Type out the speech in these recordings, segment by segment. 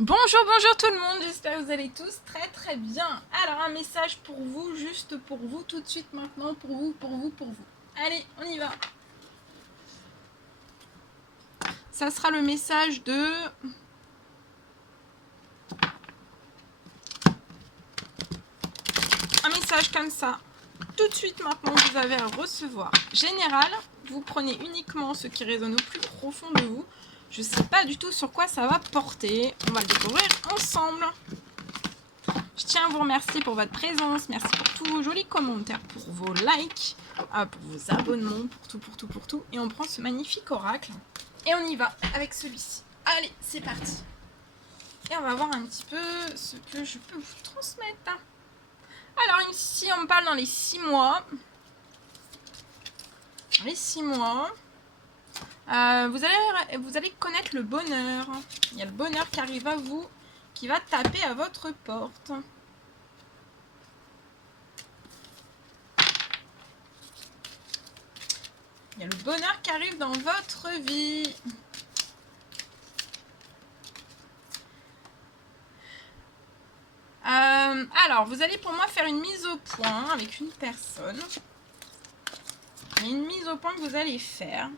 Bonjour, bonjour tout le monde, j'espère que vous allez tous très très bien. Alors un message pour vous, juste pour vous, tout de suite maintenant, pour vous, pour vous, pour vous. Allez, on y va. Ça sera le message de... Un message comme ça. Tout de suite maintenant, vous avez à recevoir. Général, vous prenez uniquement ce qui résonne au plus profond de vous. Je ne sais pas du tout sur quoi ça va porter. On va le découvrir ensemble. Je tiens à vous remercier pour votre présence. Merci pour tous vos jolis commentaires, pour vos likes, pour vos abonnements, pour tout. Et on prend ce magnifique oracle. Et on y va avec celui-ci. Allez, c'est parti. Et on va voir un petit peu ce que je peux vous transmettre. Alors ici, on me parle dans les 6 mois. Les 6 mois. Vous allez connaître le bonheur. Il y a le bonheur qui arrive à vous, qui va taper à votre porte. Il y a le bonheur qui arrive dans votre vie. Alors, vous allez pour moi faire une mise au point avec une personne. Il y a une mise au point que vous allez faire.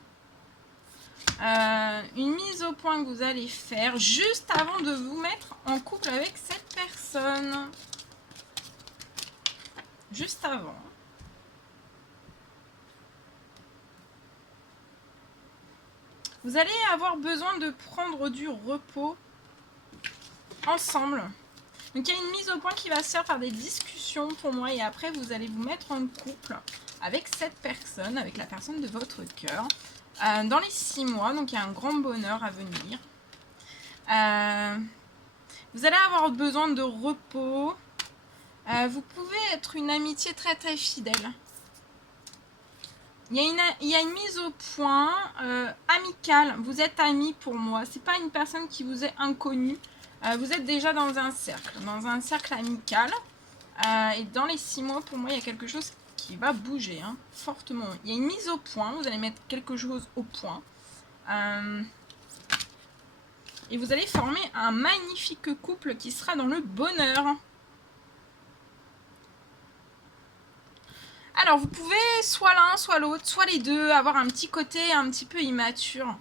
Une mise au point que vous allez faire juste avant de vous mettre en couple avec cette personne. Juste avant. Vous allez avoir besoin de prendre du repos ensemble. Donc il y a une mise au point qui va se faire par des discussions pour moi et après vous allez vous mettre en couple avec cette personne, avec la personne de votre cœur. Dans les 6 mois, donc il y a un grand bonheur à venir. Vous allez avoir besoin de repos. Vous pouvez être une amitié très très fidèle. Il y a une mise au point amicale. Vous êtes amis pour moi. C'est pas une personne qui vous est inconnue. Vous êtes déjà dans un cercle amical. Et dans les 6 mois, pour moi, il y a quelque chose qui va bouger fortement. Il y a une mise au point. Vous allez mettre quelque chose au point. Et vous allez former un magnifique couple qui sera dans le bonheur. Alors, vous pouvez soit l'un, soit l'autre, soit les deux, avoir un petit côté un petit peu immature.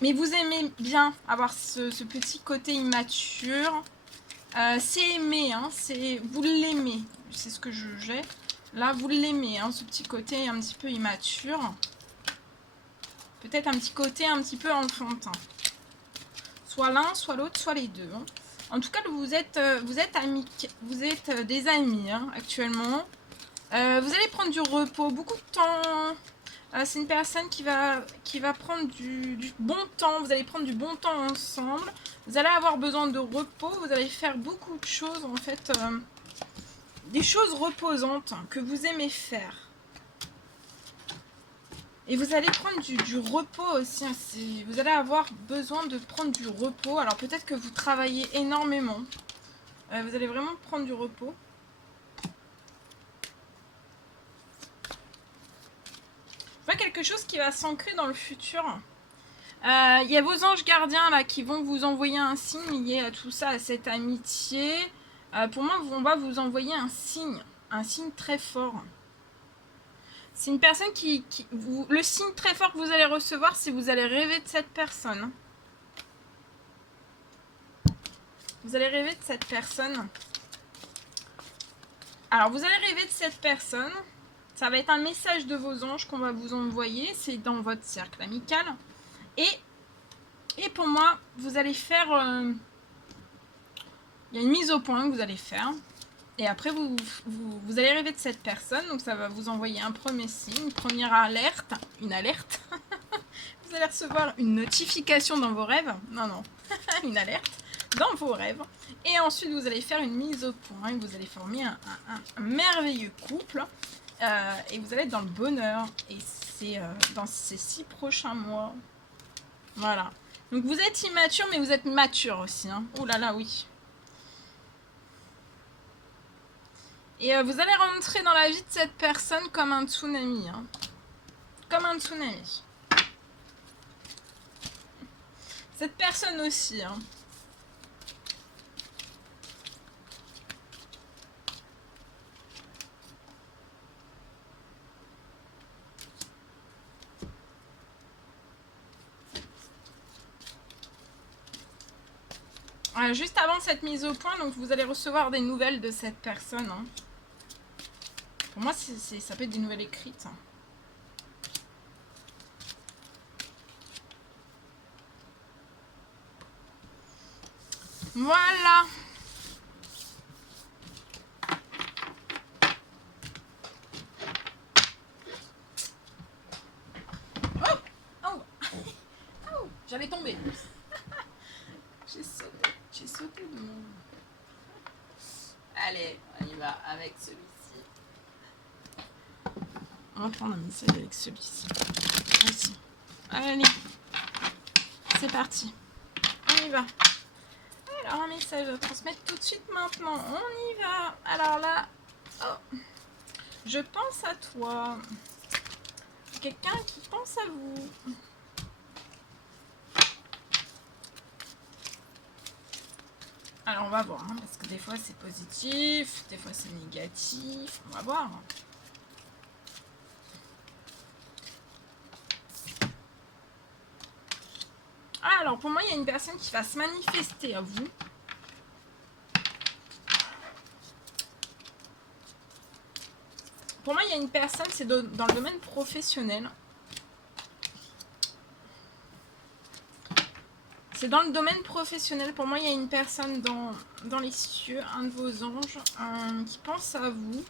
Mais vous aimez bien avoir ce petit côté immature. C'est aimer, vous l'aimez. C'est ce que j'ai. Là, vous l'aimez, ce petit côté un petit peu immature. Peut-être un petit côté un petit peu enfantin. Soit l'un, soit l'autre, soit les deux. En tout cas, vous êtes amis, vous êtes des amis actuellement. Vous allez prendre du repos, beaucoup de temps. C'est une personne qui va prendre du bon temps. Vous allez prendre du bon temps ensemble. Vous allez avoir besoin de repos. Vous allez faire beaucoup de choses, en fait. Des choses reposantes que vous aimez faire. Et vous allez prendre du repos aussi. Vous allez avoir besoin de prendre du repos. Alors peut-être que vous travaillez énormément. Vous allez vraiment prendre du repos. Je vois quelque chose qui va s'ancrer dans le futur. Il y a vos anges gardiens là qui vont vous envoyer un signe lié à tout ça, à cette amitié. Pour moi, on va vous envoyer un signe très fort. C'est une personne le signe très fort que vous allez recevoir, c'est vous allez rêver de cette personne. Vous allez rêver de cette personne. Alors, vous allez rêver de cette personne. Ça va être un message de vos anges qu'on va vous envoyer. C'est dans votre cercle amical. Et pour moi, vous allez faire... il y a une mise au point que vous allez faire. Et après, vous allez rêver de cette personne. Donc, ça va vous envoyer un premier signe, une première alerte. Une alerte. Vous allez recevoir une notification dans vos rêves. Non, une alerte dans vos rêves. Et ensuite, vous allez faire une mise au point. Et vous allez former un merveilleux couple. Et vous allez être dans le bonheur. Et c'est dans ces 6 prochains mois. Voilà. Donc, vous êtes immature, mais vous êtes mature aussi. Oh là là, oui. Et vous allez rentrer dans la vie de cette personne comme un tsunami. Comme un tsunami. Cette personne aussi, hein. Juste avant cette mise au point, donc vous allez recevoir des nouvelles de cette personne. Hein. Pour moi, ça peut être des nouvelles écrites. Hein. Voilà. Oh, oh. Oh, j'avais tombé. J'ai sauté de mon... Allez, on y va avec celui-ci. On va prendre un message avec celui-ci. Voici. Allez, c'est parti. On y va. Alors, un message à transmettre tout de suite maintenant. On y va. Alors là, oh. Je pense à toi. Quelqu'un qui pense à vous. Alors, on va voir. Hein, parce que des fois, c'est positif. Des fois, c'est négatif. On va voir. Alors, pour moi, il y a une personne qui va se manifester à vous. Pour moi, il y a une personne, c'est dans le domaine professionnel. C'est dans le domaine professionnel. Pour moi, il y a une personne dans les cieux, un de vos anges, qui pense à vous,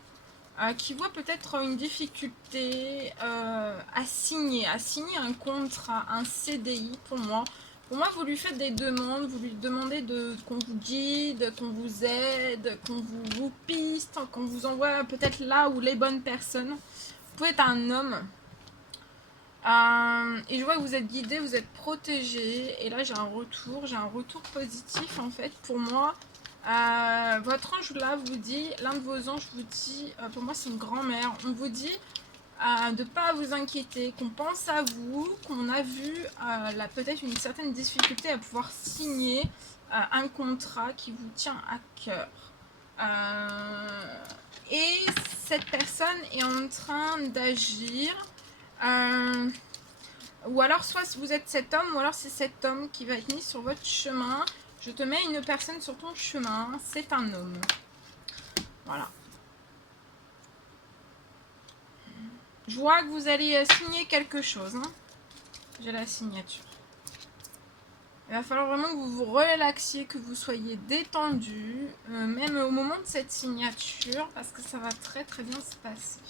qui voit peut-être une difficulté à signer un contrat, un CDI pour moi. Pour moi, vous lui faites des demandes, vous lui demandez qu'on vous guide, qu'on vous aide, qu'on vous piste, qu'on vous envoie peut-être là où les bonnes personnes. Vous pouvez être un homme. Et je vois que vous êtes guidé, vous êtes protégé. Et là, j'ai un retour positif en fait pour moi. Votre ange là vous dit, l'un de vos anges vous dit, pour moi c'est une grand-mère, on vous dit de ne pas vous inquiéter, qu'on pense à vous, qu'on a vu peut-être une certaine difficulté à pouvoir signer un contrat qui vous tient à cœur. Et cette personne est en train d'agir, ou alors soit vous êtes cet homme, ou alors c'est cet homme qui va être mis sur votre chemin. Je te mets une personne sur ton chemin, c'est un homme. Voilà. Je vois que vous allez signer quelque chose. Hein. J'ai la signature. Il va falloir vraiment que vous vous relaxiez, que vous soyez détendu, même au moment de cette signature, parce que ça va très très bien se passer.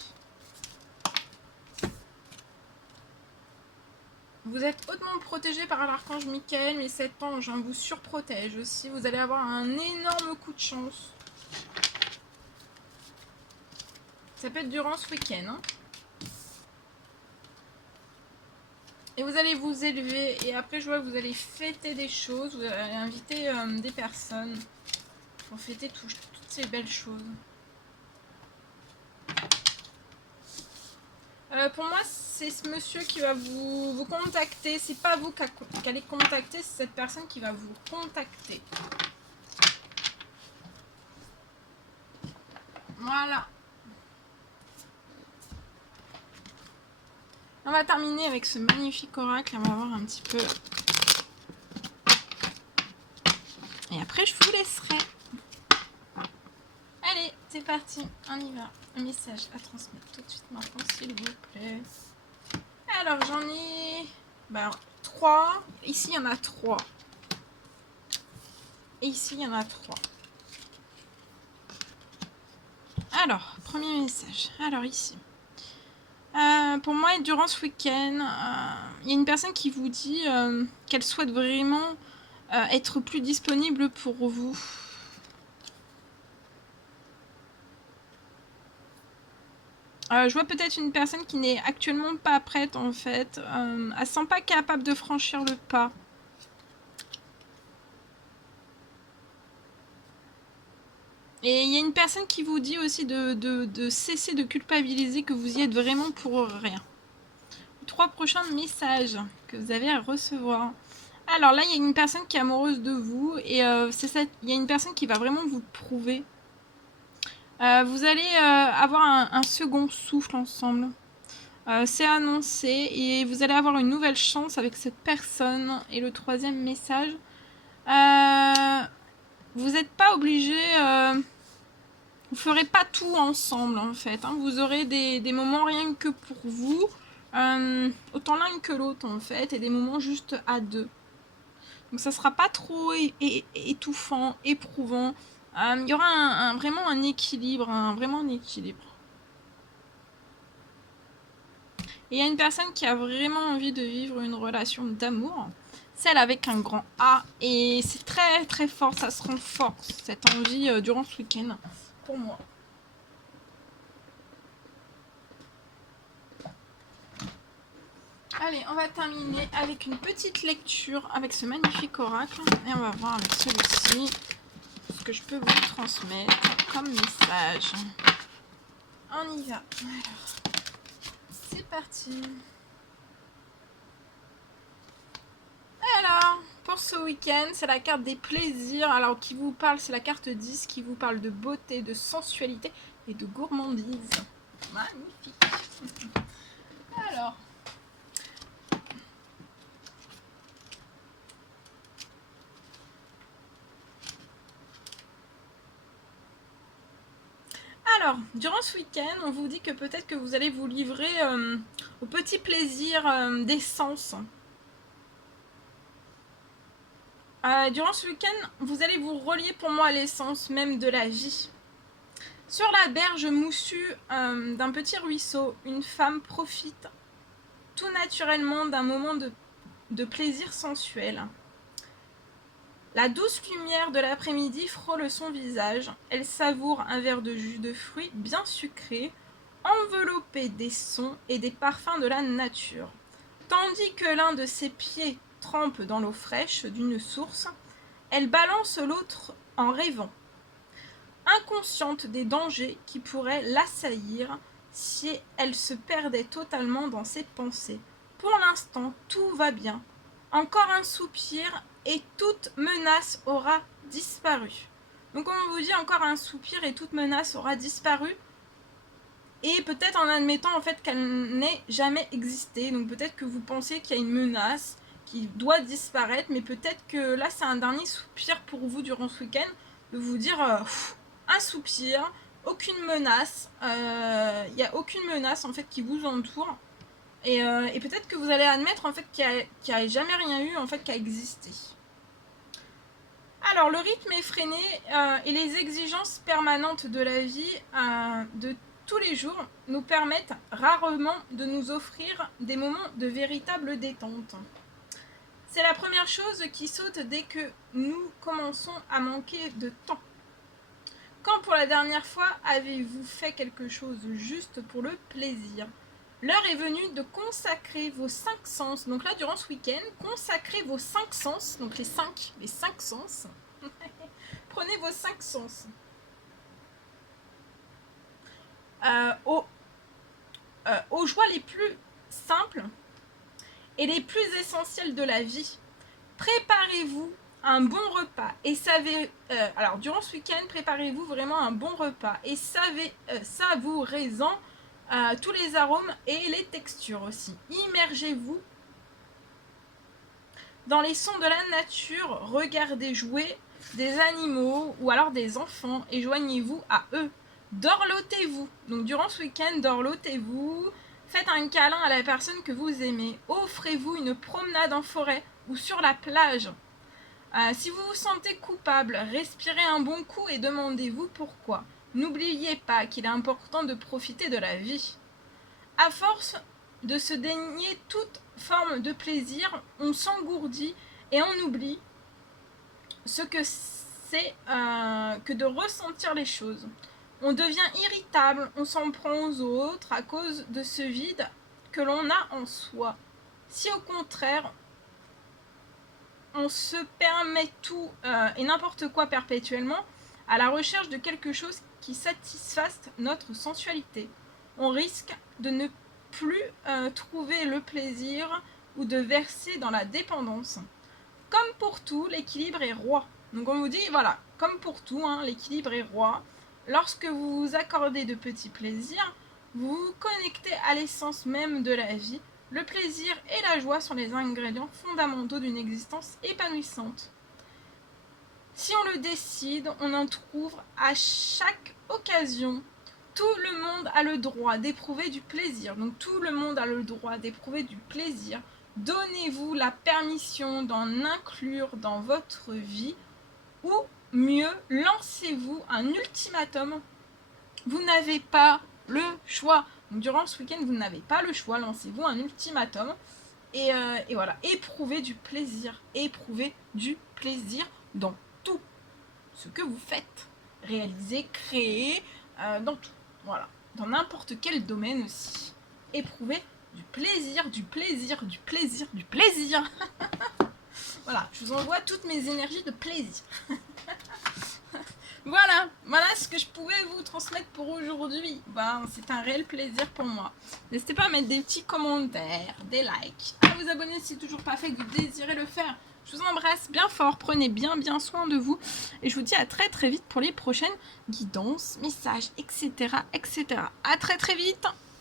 Vous êtes hautement protégé par l'archange Michael, mais cet ange vous surprotège aussi. Vous allez avoir un énorme coup de chance. Ça peut être durant ce week-end. Hein. Et vous allez vous élever. Et après, je vois que vous allez fêter des choses. Vous allez inviter des personnes pour fêter toutes ces belles choses. Pour moi, c'est ce monsieur qui va vous contacter. C'est pas vous qui allez contacter, c'est cette personne qui va vous contacter. Voilà. On va terminer avec ce magnifique oracle. On va voir un petit peu. Et après, je vous laisserai. Allez, c'est parti. On y va. Un message à transmettre tout de suite maintenant, s'il vous plaît. Alors, j'en ai 3. Ici, il y en a 3. Et ici, il y en a 3. Alors, premier message. Alors, ici. Pour moi, durant ce week-end, il y a une personne qui vous dit qu'elle souhaite vraiment être plus disponible pour vous. Je vois peut-être une personne qui n'est actuellement pas prête, en fait. Elle ne se sent pas capable de franchir le pas. Et il y a une personne qui vous dit aussi de cesser de culpabiliser, que vous y êtes vraiment pour rien. 3 prochains messages que vous avez à recevoir. Alors là, il y a une personne qui est amoureuse de vous et il y a une personne qui va vraiment vous prouver. Vous allez avoir un second souffle ensemble. C'est annoncé et vous allez avoir une nouvelle chance avec cette personne. Et le troisième message, vous n'êtes pas obligé, vous ferez pas tout ensemble en fait. Hein. Vous aurez des moments rien que pour vous, autant l'un que l'autre en fait, et des moments juste à deux. Donc ça sera pas trop étouffant, éprouvant. Il y aura vraiment un équilibre, vraiment un équilibre. Et il y a une personne qui a vraiment envie de vivre une relation d'amour, celle avec un grand A, et c'est très très fort, ça se renforce, cette envie durant ce week-end, pour moi. Allez, on va terminer avec une petite lecture avec ce magnifique oracle, et on va voir avec celui-ci ce que je peux vous transmettre comme message. On y va. Alors, c'est parti. Alors, pour ce week-end, c'est la carte des plaisirs. Alors, qui vous parle, c'est la carte 10 qui vous parle de beauté, de sensualité et de gourmandise. Magnifique. Alors. Alors, durant ce week-end, on vous dit que peut-être que vous allez vous livrer au petit plaisir des sens. Durant ce week-end, vous allez vous relier pour moi à l'essence même de la vie. Sur la berge moussue d'un petit ruisseau, une femme profite tout naturellement d'un moment de plaisir sensuel. La douce lumière de l'après-midi frôle son visage. Elle savoure un verre de jus de fruits bien sucré, enveloppé des sons et des parfums de la nature. Tandis que l'un de ses pieds trempe dans l'eau fraîche d'une source, elle balance l'autre en rêvant. Inconsciente des dangers qui pourraient l'assaillir si elle se perdait totalement dans ses pensées. Pour l'instant, tout va bien. Encore un soupir et toute menace aura disparu. Donc on vous dit encore un soupir et toute menace aura disparu. Et peut-être en admettant en fait qu'elle n'ait jamais existé. Donc peut-être que vous pensez qu'il y a une menace qui doit disparaître. Mais peut-être que là c'est un dernier soupir pour vous durant ce week-end. De vous dire un soupir, aucune menace. Il n'y a aucune menace en fait qui vous entoure. Et peut-être que vous allez admettre en fait qu'il n'y a jamais rien eu en fait qui a existé. Alors le rythme effréné et les exigences permanentes de la vie de tous les jours nous permettent rarement de nous offrir des moments de véritable détente. C'est la première chose qui saute dès que nous commençons à manquer de temps. Quand pour la dernière fois avez-vous fait quelque chose juste pour le plaisir ? L'heure est venue de consacrer vos 5 sens. Donc là, durant ce week-end, consacrez vos 5 sens. Donc les 5 sens. Prenez vos 5 sens. Aux joies les plus simples et les plus essentielles de la vie. Préparez-vous un bon repas et alors durant ce week-end, préparez-vous vraiment un bon repas et savourez-en tous les arômes et les textures aussi. Immergez-vous dans les sons de la nature, regardez jouer des animaux ou alors des enfants et joignez-vous à eux. Dorlotez-vous. Donc durant ce week-end, dorlotez-vous. Faites un câlin à la personne que vous aimez. Offrez-vous une promenade en forêt ou sur la plage. Si vous vous sentez coupable, respirez un bon coup et demandez-vous pourquoi. N'oubliez pas qu'il est important de profiter de la vie. À force de se dénier toute forme de plaisir, on s'engourdit et on oublie ce que c'est que de ressentir les choses. On devient irritable, on s'en prend aux autres à cause de ce vide que l'on a en soi. Si au contraire, on se permet tout et n'importe quoi perpétuellement, à la recherche de quelque chose qui satisfasse notre sensualité, on risque de ne plus trouver le plaisir ou de verser dans la dépendance. comme pour tout, l'équilibre est roi. Donc on vous dit, voilà, comme pour tout, hein, l'équilibre est roi. Lorsque vous vous accordez de petits plaisirs, vous vous connectez à l'essence même de la vie. Le plaisir et la joie sont les ingrédients fondamentaux d'une existence épanouissante. Si on le décide, on en trouve à chaque occasion. Tout le monde a le droit d'éprouver du plaisir. Donc tout le monde a le droit d'éprouver du plaisir. Donnez-vous la permission d'en inclure dans votre vie, ou mieux, lancez-vous un ultimatum. Vous n'avez pas le choix. Donc, durant ce week-end, vous n'avez pas le choix. Lancez-vous un ultimatum. Et voilà, éprouvez du plaisir. Éprouvez du plaisir dans tout ce que vous faites. Réalisez, créez, dans tout. Voilà, dans n'importe quel domaine aussi. Éprouvez du plaisir, du plaisir, du plaisir, du plaisir. Voilà, je vous envoie toutes mes énergies de plaisir. Voilà ce que je pouvais vous transmettre pour aujourd'hui. C'est un réel plaisir pour moi. N'hésitez pas à mettre des petits commentaires, des likes, à vous abonner si toujours pas fait, que vous désirez le faire. Je vous embrasse bien fort, prenez bien soin de vous. Et je vous dis à très vite pour les prochaines guidances, messages, etc. À très vite.